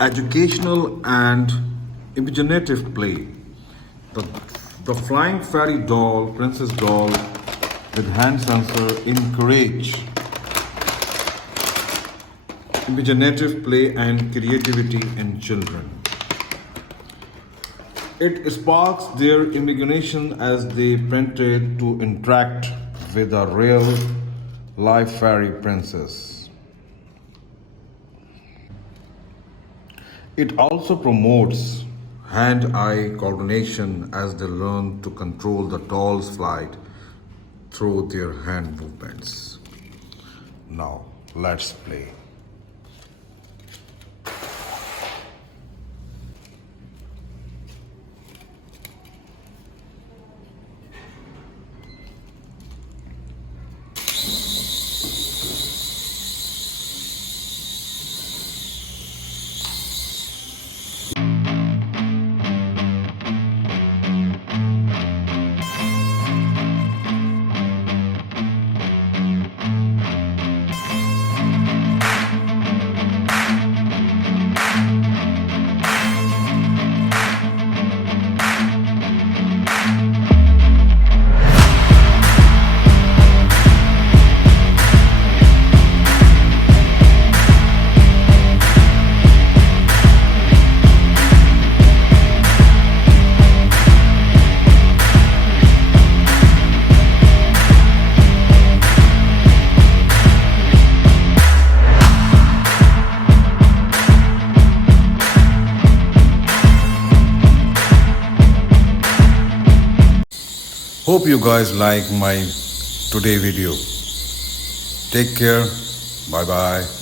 educational and imaginative play. The, the flying fairy doll, princess doll with hand sensor encourage imaginative play and creativity in children. It sparks their imagination as they printed to interact with a real life fairy princess. It also promotes hand eye coordination as they learn to control the doll's flight through their hand movements. Now, let's play. Hope you guys like my today video. Take care. Bye bye.